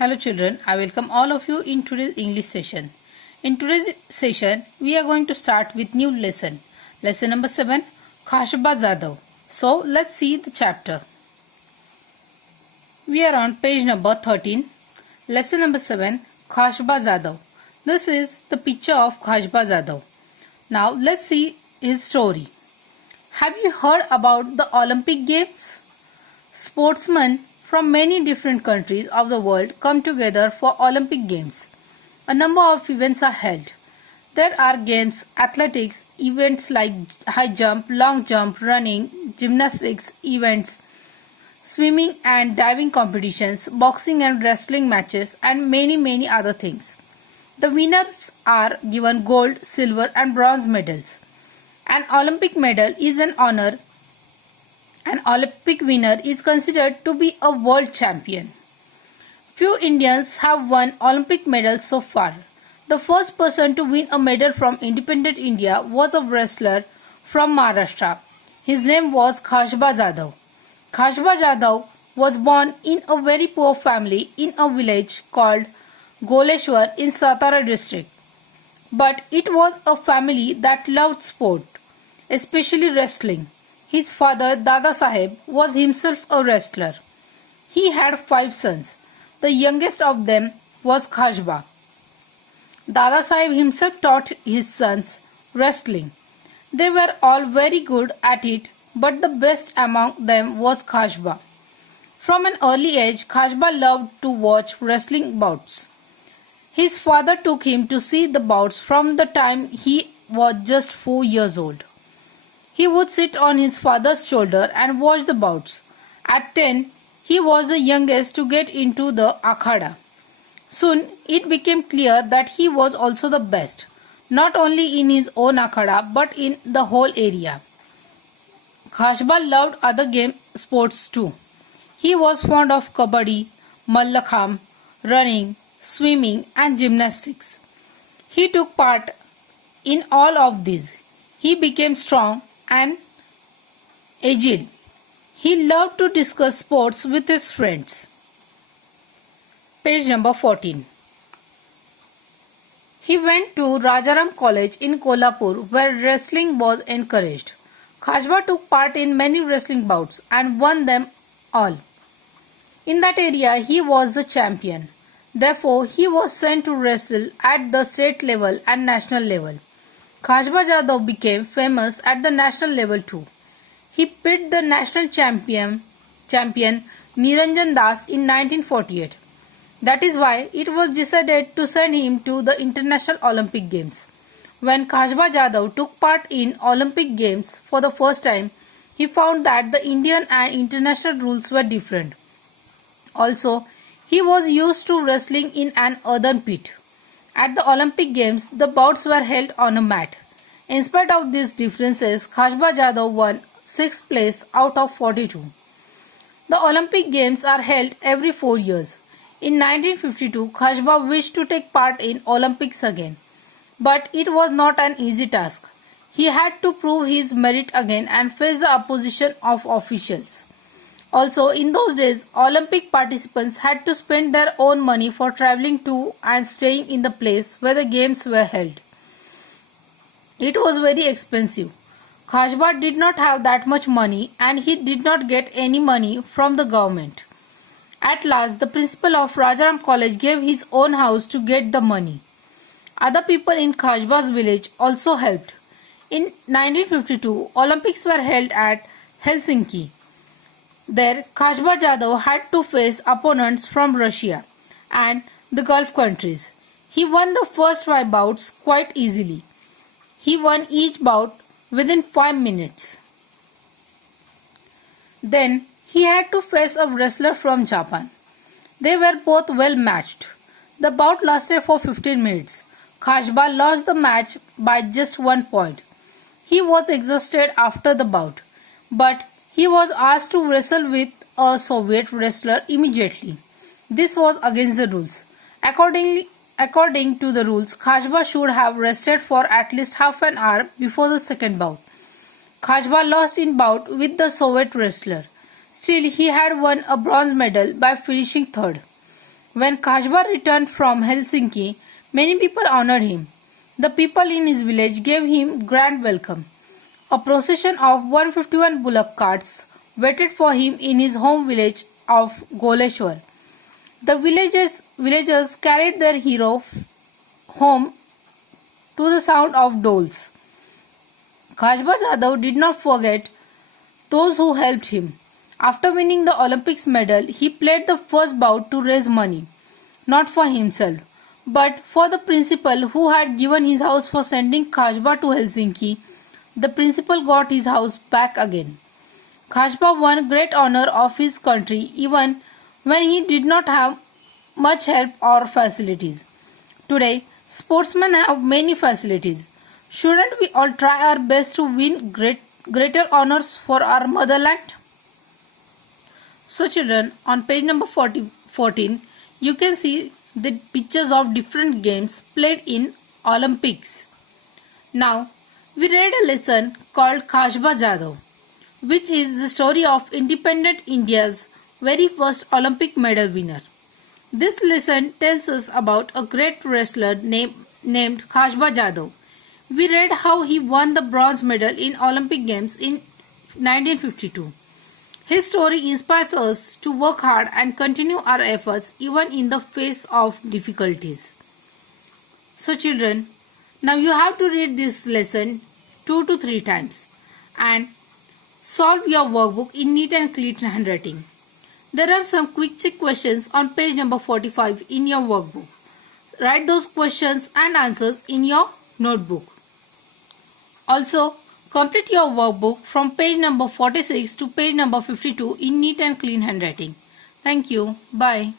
Hello children, I welcome all of you in today's English session. In today's session, we are going to start with new lesson. Lesson number 7, Khashba Jadhav. So, let's see the chapter. We are on page number 13. Lesson number 7, Khashba Jadhav. This is the picture of Khashba Jadhav. Now, let's see his story. Have you heard about the Olympic Games? Sportsmen from many different countries of the world come together for Olympic Games. A number of events are held. There are games, athletics, events like high jump, long jump, running, gymnastics events, swimming and diving competitions, boxing and wrestling matches, and many other things. The winners are given gold, silver, and bronze medals. An Olympic medal is an honor. An Olympic winner is considered to be a world champion. Few Indians have won Olympic medals so far. The first person to win a medal from independent India was a wrestler from Maharashtra. His name was Khashba Jadhav. Khashba Jadhav was born in a very poor family in a village called Goleshwar in Satara district. But it was a family that loved sport, especially wrestling. His father, Dada Saheb, was himself a wrestler. He had 5 sons. The youngest of them was Khashba. Dada Saheb himself taught his sons wrestling. They were all very good at it, but the best among them was Khashba. From an early age, Khashba loved to watch wrestling bouts. His father took him to see the bouts from the time he was just 4 years old. He would sit on his father's shoulder and watch the bouts. At 10, he was the youngest to get into the akhada. Soon, it became clear that he was also the best, not only in his own akhada but in the whole area. Khashba loved other game sports too. He was fond of kabaddi, mallakham, running, swimming and gymnastics. He took part in all of these. He became strong and agile. He loved to discuss sports with his friends. Page number 14. He went to Rajaram College in Kolhapur where wrestling was encouraged. Khashba took part in many wrestling bouts and won them all. In that area he was the champion. Therefore, he was sent to wrestle at the state level and national level. Khashba Jadhav became famous at the national level too. He beat the national champion Niranjan Das in 1948. That is why it was decided to send him to the International Olympic Games. When Khashba Jadhav took part in Olympic Games for the first time, he found that the Indian and international rules were different. Also, he was used to wrestling in an earthen pit. At the Olympic Games, the bouts were held on a mat. In spite of these differences, Khashba Jadhav won 6th place out of 42. The Olympic Games are held every 4 years. In 1952, Khashba wished to take part in Olympics again. But it was not an easy task. He had to prove his merit again and face the opposition of officials. Also, in those days, Olympic participants had to spend their own money for traveling to and staying in the place where the games were held. It was very expensive. Khashba did not have that much money and he did not get any money from the government. At last, the principal of Rajaram College gave his own house to get the money. Other people in Khashba's village also helped. In 1952, Olympics were held at Helsinki. There, Khashba Jadhav had to face opponents from Russia and the Gulf countries. He won the first 5 bouts quite easily. He won each bout within 5 minutes. Then, he had to face a wrestler from Japan. They were both well matched. The bout lasted for 15 minutes. Khashba lost the match by just 1 point. He was exhausted after the bout, but he was asked to wrestle with a Soviet wrestler immediately. This was against the rules. According to the rules, Khashba should have rested for at least half an hour before the second bout. Khashba lost in bout with the Soviet wrestler. Still, he had won a bronze medal by finishing third. When Kashba returned from Helsinki, many people honored him. The people in his village gave him grand welcome. A procession of 151 bullock carts waited for him in his home village of Goleshwar. The villagers carried their hero home to the sound of doles. Kashba Jadhav did not forget those who helped him. After winning the Olympics medal, he played the first bout to raise money, not for himself, but for the principal who had given his house for sending Kashba to Helsinki. The principal got his house back again. Kashba won great honor of his country even when he did not have much help or facilities. Today, sportsmen have many facilities. Shouldn't we all try our best to win greater honors for our motherland? So children, on page number 14, you can see the pictures of different games played in Olympics. Now, we read a lesson called Kashba Jadhav, which is the story of independent India's very first Olympic medal winner. This lesson tells us about a great wrestler named Kashba Jadhav. We read how he won the bronze medal in Olympic Games in 1952. His story inspires us to work hard and continue our efforts even in the face of difficulties. So children, now you have to read this lesson 2 to 3 times and solve your workbook in neat and clean handwriting. There are some quick check questions on page number 45 in your workbook. Write those questions and answers in your notebook. Also, complete your workbook from page number 46 to page number 52 in neat and clean handwriting. Thank you. Bye.